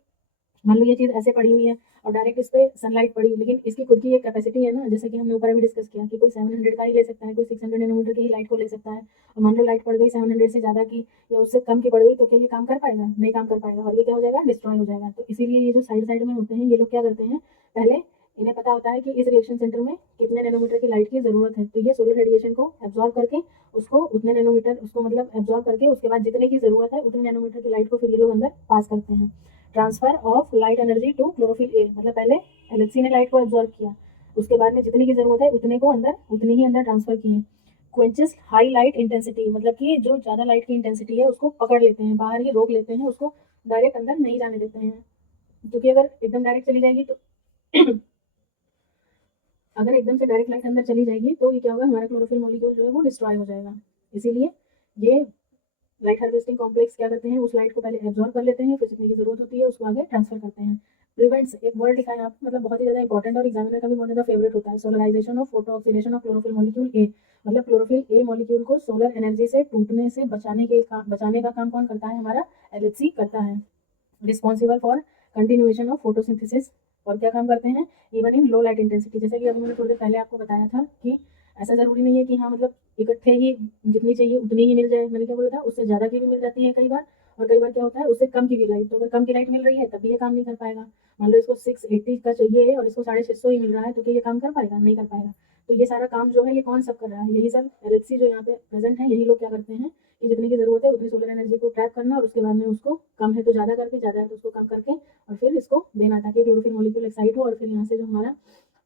मान लो ये चीज़ ऐसे पड़ी हुई है और डायरेक्ट इस पे सनलाइट पड़ी, लेकिन इसकी खुद की एक कैपेसिटी है ना, जैसे कि हमने ऊपर अभी डिस्कस किया कि कोई 700 का ही ले सकता है, कोई 600 नैनोमीटर की ही लाइट को ले सकता है। और मान लो लाइट पड़ गई 700 से ज़्यादा की या उससे कम की पड़ गई, तो क्या ये काम कर पाएगा, नहीं काम कर पाएगा, और ये क्या हो जाएगा, डिस्ट्रॉय हो जाएगा। तो इसीलिए ये जो साइड साइड में होते हैं ये लोग क्या करते हैं, पहले इन्हें पता होता है कि इस रिएक्शन सेंटर में कितने नैनोमीटर की लाइट की ज़रूरत है, तो ये सोलर रेडिएशन को एब्जॉर्ब करके उसको उतने नैनोमीटर उसको मतलब एब्जॉर्ब करके उसके बाद जितने की ज़रूरत है उतने नैनोमीटर की लाइट को फिर ये लोग अंदर पास करते हैं। Transfer of light energy to chlorophyll A, मतलब पहले LHC ने लाइट को एब्जॉर्ब किया, उसके बाद में जितने की जरूरत है उतने को अंदर उतनी ही अंदर ट्रांसफर किए। क्वेंचेस हाई लाइट इंटेंसिटी, मतलब कि जो ज़्यादा लाइट की इंटेंसिटी है उसको पकड़ लेते हैं, बाहर ही रोक लेते हैं, उसको डायरेक्ट अंदर नहीं जाने देते हैं, क्योंकि अगर एकदम डायरेक्ट चली जाएगी तो अगर एकदम से डायरेक्ट लाइट अंदर चली जाएगी तो ये क्या होगा, हमारा क्लोरोफिल मॉलिक्यूल जो है वो डिस्ट्रॉय हो जाएगा। इसीलिए ये लाइट हार्वेस्टिंग कॉम्प्लेक्स क्या करते हैं, उस लाइट को पहले एब्जॉर्ब कर लेते हैं, फिर जितने की जरूरत होती है उसको आगे ट्रांसफर करते हैं। प्रिवेंट्स, एक वर्ड लिखा है यहाँ पे, मतलब बहुत ही ज्यादा इंपॉर्टेंट और एग्जामिनर का भी बहुत ज्यादा फेवरेट होता है, solarization of photo oxidation of chlorophyll molecule A, मतलब क्लोरोफिल ए मॉलिक्यूल को सोलर एनर्जी से टूटने से बचाने का काम कौन करता है, हमारा LHC करता है। Responsible for continuation of photosynthesis, और क्या काम करते हैं, even in low light intensity, जैसे कि अभी मैंने थोड़ी देर पहले आपको बताया था कि ऐसा ज़रूरी नहीं है कि हाँ मतलब इकट्ठे ही जितनी चाहिए उतनी ही मिल जाए, मैंने क्या बोला था, उससे ज़्यादा की भी मिल जाती है कई बार, और कई बार क्या होता है उससे कम की भी लाइट, तो अगर कम की लाइट मिल रही है तब भी ये काम नहीं कर पाएगा। मान लो इसको 680 का चाहिए और इसको 650 ही मिल रहा है, तो क्या ये काम कर पाएगा, नहीं कर पाएगा। तो ये सारा काम जो है ये कौन सब कर रहा है, यही सब LHC जो यहाँ पे प्रेजेंट है, यही लोग क्या करते हैं कि जितनी की जरूरत है उतनी सोलर एनर्जी को ट्रैप करना, और उसके बाद में उसको कम है तो ज़्यादा करके, ज़्यादा है तो उसको कम करके, और फिर इसको देना ताकि क्लोरोफिल मॉलिक्यूल एक्साइट हो, और फिर यहाँ से जो हमारा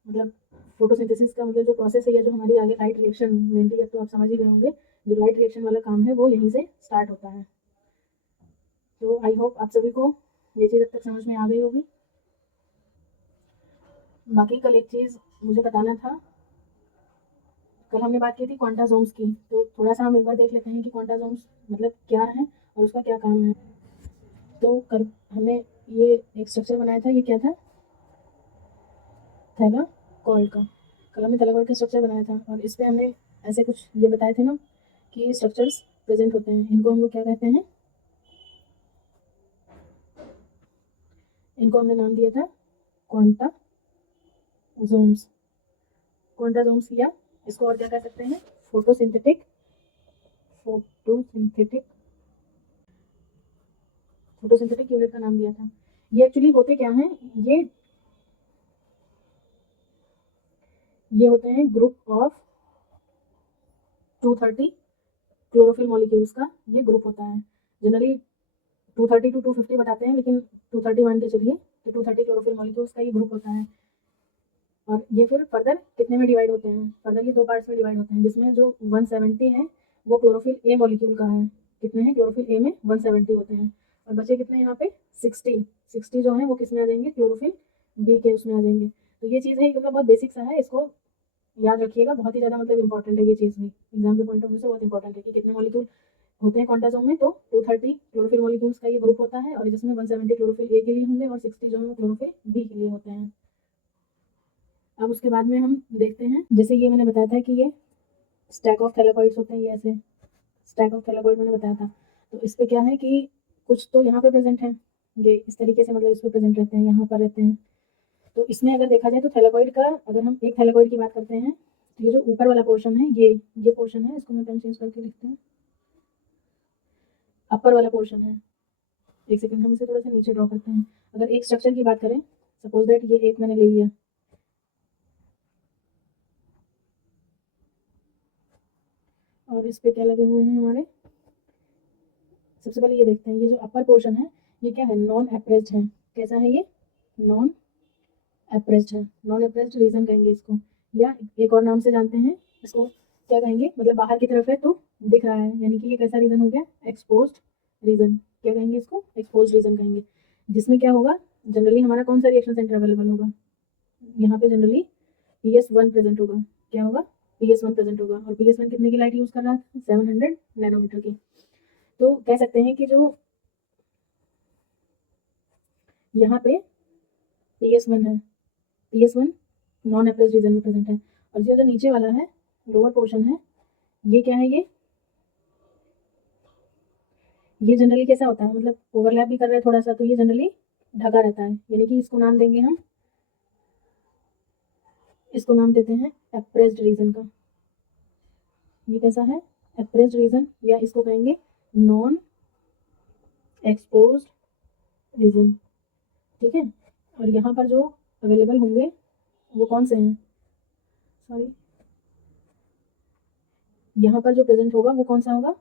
मतलब फोटोसिंथेसिस का मतलब जो प्रोसेस है या जो हमारी आगे लाइट रिएक्शन मेनली, अब तो आप समझ ही गए होंगे, जो लाइट रिएक्शन वाला काम है वो यहीं से स्टार्ट होता है। तो आई होप आप सभी को ये चीज़ अब तक समझ में आ गई होगी। बाकी कल एक चीज़ मुझे बताना था, कल हमने बात की थी क्वांटाजोम्स की, तो थोड़ा सा हम एक बार देख लेते हैं कि क्वांटाजोम्स मतलब क्या है और उसका क्या काम है। तो कल हमने ये एक स्ट्रक्चर बनाया था, ये क्या था, थैलाकॉइड का। कल हमने थैलाकॉइड का स्ट्रक्चर बनाया था और इस पे हमने ऐसे कुछ ये बताए थे ना कि ये स्ट्रक्चर्स प्रेजेंट होते हैं, इनको हम लोग क्या कहते हैं, इनको हमने नाम दिया था क्वांटाजोम्स। क्वांटाजोम्स या इसको और क्या कह सकते हैं, फोटोसिंथेटिक फोटोसिंथेटिक फोटोसिंथेटिक यूनिट का नाम दिया था। ये एक्चुअली होते क्या हैं, ये होते हैं ग्रुप ऑफ 230 क्लोरोफिल मॉलिक्यूल्स का ये ग्रुप होता है। जनरली 230 टू 250 बताते हैं, लेकिन 230 मान के चलिए कि 230 क्लोरोफिल मॉलिक्यूल्स का ये ग्रुप होता है। और ये फिर फर्दर कितने में डिवाइड होते हैं, फर्दर ये दो पार्ट्स में डिवाइड होते हैं, जिसमें जो 170 है वो क्लोरोफिल ए मॉलिक्यूल का है। कितने हैं, क्लोरोफिल ए में 170 होते हैं, और बचे कितने यहाँ पे 60 जो है वो किस में आ जाएंगे, क्लोरोफिल बी के उसमें आ जाएंगे। तो ये चीज़ है, मतलब बहुत बेसिक सा है, इसको याद रखिएगा, बहुत ही ज़्यादा मतलब इंपॉर्टेंट है ये चीज़ भी, एग्जाम के पॉइंट ऑफ व्यू से बहुत इंपॉर्टेंट है कि कितने मॉलिक्यूल होते हैं क्वांटाजोम में। तो 230 क्लोरोफिल मॉलिक्यूल्स का ये ग्रुप होता है, और जिसमें 170 क्लोरोफिल ए के लिए होंगे और 60 जो है क्लोरोफिल बी के लिए होते हैं। अब उसके बाद में हम देखते हैं, जैसे ये मैंने बताया था कि ये स्टैक ऑफ थैलाकॉइड्स होते हैं, ये ऐसे स्टैक ऑफ थैलाकॉइड मैंने बताया था। तो इस पे क्या है कि कुछ तो यहाँ पे प्रेजेंट है, ये इस तरीके से मतलब इस पे प्रेजेंट रहते हैं, यहाँ पर रहते हैं। तो इसमें अगर देखा जाए तो थैलाकॉइड का, अगर हम एक थैलाकॉइड की बात करते हैं, तो ये जो ऊपर वाला पोर्शन है, ये पोर्शन है, इसको मैं पेन चेंज करके लिखते हैं, अपर वाला पोर्शन है। एक सेकंड, हम इसे थोड़ा सा नीचे ड्रॉ करते हैं। अगर एक स्ट्रक्चर की बात करें, सपोज दैट ये एक मैंने ले लिया, और इस पे क्या लगे हुए हैं हमारे, सबसे पहले ये देखते हैं, ये जो अपर पोर्शन है ये क्या है, नॉन एप्रेस्ड है। कैसा है ये, नॉन एप्रेस्ड है, नॉन एप्रेस्ड रीजन कहेंगे इसको, या एक और नाम से जानते हैं इसको, क्या कहेंगे, मतलब बाहर की तरफ है तो दिख रहा है, यानी कि ये कैसा रीजन हो गया, एक्सपोज्ड रीजन। क्या कहेंगे इसको, एक्सपोज्ड रीजन कहेंगे। जिसमें क्या होगा, जनरली हमारा कौन सा रिएक्शन सेंटर अवेलेबल होगा, यहाँ पे जनरली PS1 प्रेजेंट होगा। क्या होगा, PS1 प्रेजेंट होगा। और PS1 कितने की लाइट यूज कर रहा था, 700 नैनोमीटर की। तो कह सकते हैं कि जो यहाँ पे PS1 है, PS1 नॉन एप्रेस्ड रीजन में प्रेजेंट है। और जो नीचे वाला है, लोअर पोर्शन है, ये क्या है, ये जनरली कैसा होता है, मतलब ओवरलैप भी कर रहा है थोड़ा सा, तो ये जनरली ढका रहता है, यानी कि इसको नाम देंगे हम, इसको नाम देते हैं एप्रेस्ड रीजन का। ये कैसा है, एप्रेस्ड रीजन, या इसको कहेंगे नॉन एक्सपोज्ड रीजन। ठीक है। और यहाँ पर जो अवेलेबल होंगे वो कौन से हैं, सॉरी, यहाँ पर जो प्रेजेंट होगा वो कौन सा होगा,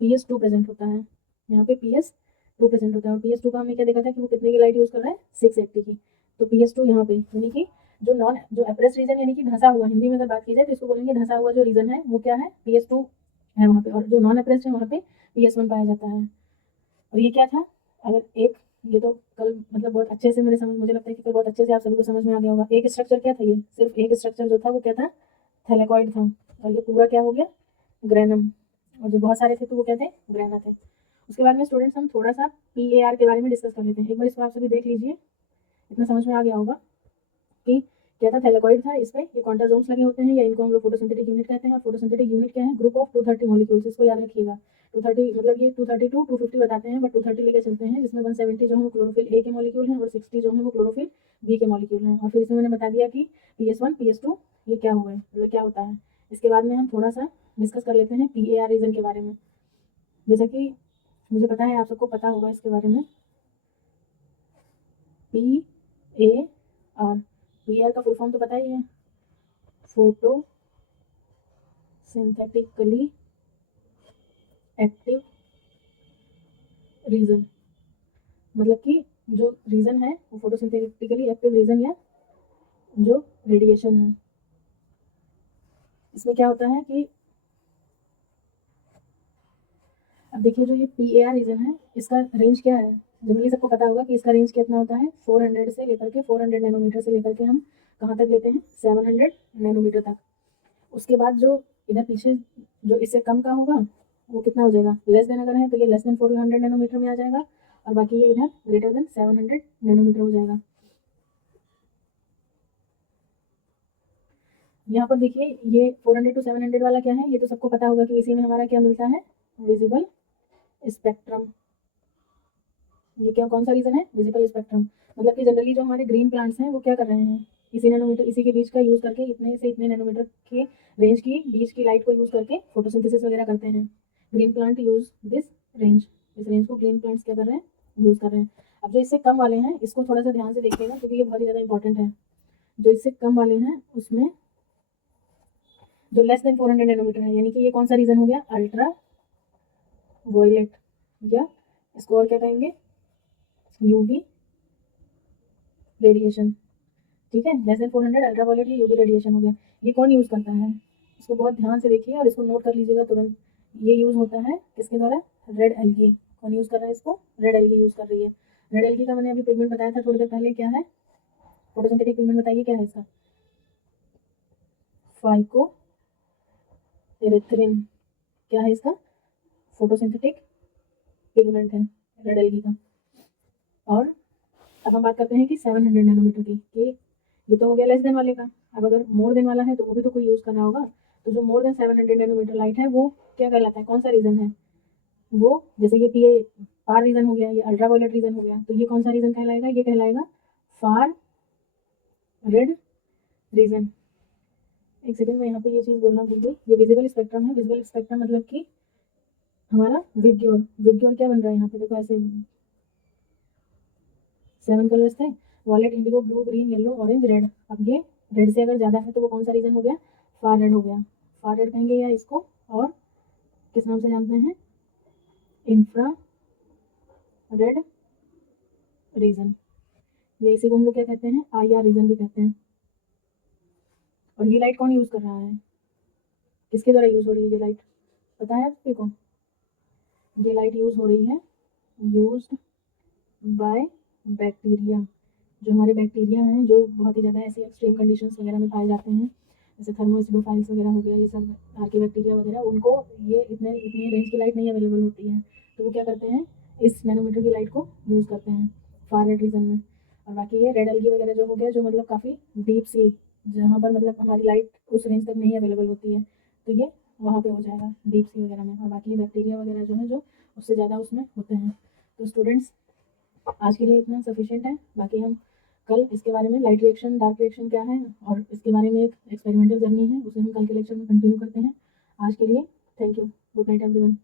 PS2 प्रेजेंट होता है। यहाँ पे PS2 प्रेजेंट होता है। और PS2 का हमने क्या देखा था कि वो कितने की लाइट यूज कर रहा है, 680 की। तो PS2 यहाँ पे, यानी कि जो एप्रेस रीजन, यानी कि धंसा हुआ, हिंदी में अगर बात की जाए तो इसको बोलेंगे धंसा हुआ जो रीजन है वो क्या है, PS2 है वहाँ पे। और जो नॉन एप्रेस्ड है वहाँ पे PS1 पाया जाता है। और ये क्या था, अगर एक, ये तो कल मतलब बहुत अच्छे से मुझे लगता है कि कल बहुत अच्छे से आप सभी को समझ में आ गया होगा। एक स्ट्रक्चर क्या था, ये सिर्फ एक स्ट्रक्चर जो था वो क्या था, थैलेकॉइड था। और ये पूरा क्या हो गया, ग्रेनम। और जो बहुत सारे थे तो वो क्या थे, ग्रेना थे। उसके बाद में स्टूडेंट्स हम थोड़ा सा PAR के बारे में डिस्कस कर लेते हैं। एक बार इसको आप सभी देख लीजिए, इतना समझ में आ गया होगा कि क्या था, थैलेकॉइड था, इसमें ये क्वांटाजोम्स लगे होते हैं, या इनको हम लोग फोटोसिंथेटिक यूनिट कहते हैं। और फोटोसिंथेटिक यूनिट क्या है, ग्रुप ऑफ 230 मॉलिक्यूल्स, इसको याद रखिएगा। 230 मतलब ये 232 250 बताते हैं, बट 230 लेके चलते हैं, जिसमें 170 जो है वो क्लोरोफिल A के मॉलिक्यूल हैं और 60 जो है वो क्लोरोफिल B के मॉलिक्यूल हैं। और फिर इसमें मैंने बता दिया कि PS1 PS2 ये क्या हुआ है, मतलब क्या होता है। इसके बाद में हम थोड़ा सा डिस्कस कर लेते हैं PAR रीजन के बारे में। जैसा कि मुझे पता है आप सबको पता होगा इसके बारे में, PAR, PAR का फुल फॉर्म तो पता ही है, फोटो सिंथेटिकली एक्टिव रीजन। मतलब कि जो रीजन है वो फोटोसिंथेटिकली एक्टिव रीजन, या जो रेडिएशन है, इसमें क्या होता है कि अब देखिए जो ये PAR रीजन है इसका रेंज क्या है, जनरली सबको पता होगा कि इसका रेंज कितना होता है, 400 से लेकर के 400 नैनोमीटर से लेकर के हम कहाँ तक लेते हैं, 700 नैनोमीटर तक। उसके बाद जो इधर पीछे जो इससे कम का होगा वो कितना हो जाएगा, लेस देन अगर है तो ये लेस देन 400 नैनोमीटर में आ जाएगा, और बाकी ये इधर ग्रेटर देन 700 नैनोमीटर हो जाएगा। यहाँ पर देखिए ये 400 to 700 वाला क्या है, ये तो सबको पता होगा कि इसी में हमारा क्या मिलता है, विजिबल स्पेक्ट्रम। ये क्या, कौन सा रीजन है, विजिबल स्पेक्ट्रम। मतलब कि जनरली जो हमारे ग्रीन प्लांट्स हैं वो क्या कर रहे हैं, इसी नैनोमीटर, इसी के बीच का यूज करके, इतने से इतने नैनोमीटर के रेंज की बीच की लाइट को यूज करके फोटोसिंथेसिस वगैरह करते हैं। Green plant use this range, इस रेंज को ग्रीन प्लांट्स क्या कर रहे हैं, यूज कर रहे हैं। अब जो इससे कम वाले हैं इसको थोड़ा सा ध्यान से देखिएगा, क्योंकि ये बहुत ही ज़्यादा इंपॉर्टेंट है। जो इससे कम वाले हैं उसमें जो लेस देन 400 नैनोमीटर है, यानी कि ये कौन सा रीजन हो गया, अल्ट्रा वायलेट, या इसको और क्या कहेंगे, UV रेडिएशन। ठीक है, लेस देन 400 अल्ट्रा वायलेट या UV रेडिएशन हो गया। ये कौन यूज करता है, इसको बहुत ध्यान से देखिए और इसको नोट कर लीजिएगा तुरंत। ये यूज होता है किसके द्वारा, रेड एल्गी। कौन यूज कर रहा है इसको, रेड एल्गी यूज कर रही है। रेड एल्गी का मैंने अभी पिगमेंट बताया था थोड़ी देर पहले, क्या है, फोटोसिंथेटिक पिगमेंट बताइए क्या है इसका, फाइको एरिथ्रिन। क्या है इसका, फोटोसिंथेटिक पिगमेंट है रेड एल्गी का। और अब हम बात करते हैं कि 700 नैनोमीटर की, कि ये तो हो गया लेस देन वाले का। अब अगर मोर देन वाला है तो वो भी तो कोई यूज कर रहा होगा। तो जो मोर देन 700 नैनोमीटर लाइट है वो क्या कहलाता है, कौन सा रीजन है, वो जैसे ये PAR रीजन हो गया, ये अल्ट्रा वायलेट रीजन हो गया, तो ये कौन सा रीजन कहलाएगा, ये कहलाएगा फार रेड रीजन। एक सेकंड में यहाँ पे ये चीज बोलना भूल गई, ये विजिबल स्पेक्ट्रम है। विजिबल स्पेक्ट्रम मतलब कि हमारा विबग्योर, विबग्योर क्या बन रहा है यहाँ पे, देखो ऐसे 7 कलर्स थे, violet, indigo, blue, green, yellow, orange, red. अब ये रेड से अगर ज़्यादा है तो वो कौन सा रीजन हो गया, फार रेड हो गया। फार रेड कहेंगे या इसको और किस नाम से जानते हैं, इंफ्रा रेड रीजन, ये इसी को हम लोग क्या कहते हैं, IR रीजन भी कहते हैं। और ये लाइट कौन यूज़ कर रहा है, किसके द्वारा यूज़ हो रही है ये लाइट, पता है आप को? ये लाइट यूज़ हो रही है, यूज्ड बाय बैक्टीरिया। जो हमारे बैक्टीरिया हैं जो बहुत ही ज़्यादा ऐसी एक्सट्रीम कंडीशंस वगैरह में पाए जाते हैं, जैसे थर्मोएसिडोफाइल्स वगैरह हो गया, ये सब आर्की बैक्टीरिया वगैरह, उनको ये इतने इतने रेंज की लाइट नहीं अवेलेबल होती है, तो वो क्या करते हैं, इस नैनोमीटर की लाइट को यूज़ करते हैं फार रेड रीजन में। और बाकी ये रेड एल्गी वगैरह जो हो गया, जो मतलब काफ़ी डीप सी, जहाँ पर मतलब हमारी लाइट उस रेंज तक नहीं अवेलेबल होती है, तो ये वहाँ पे हो जाएगा डीप सी वगैरह में। और बाकी ये बैक्टीरिया वगैरह जो है जो उससे ज़्यादा उसमें होते हैं। तो स्टूडेंट्स आज के लिए इतना सफिशिएंट है, बाकी हम कल इसके बारे में लाइट रिएक्शन डार्क रिएक्शन क्या है और इसके बारे में एक एक्सपेरिमेंटल जर्नी है, उसे हम कल के लेक्चर में कंटिन्यू करते हैं। आज के लिए thank you, good night everyone.